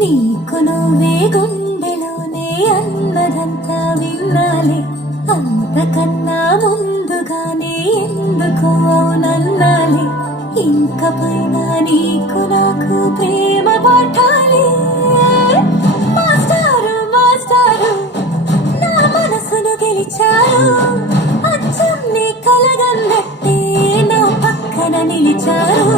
నీకు నువ్వే గుండెలోనే అన్నదంతా విన్నాలే, అంతకన్నా ముందుగానే ఎందుకు అవునన్నాలే. ఇంక పైన నీకు నాకు ప్రేమ పాఠాలే. మాస్టారు మాస్టారు నా మనసును గెలిచారు, అచ్చం నీ కలగన్నట్టే నా పక్కన నిలిచారు.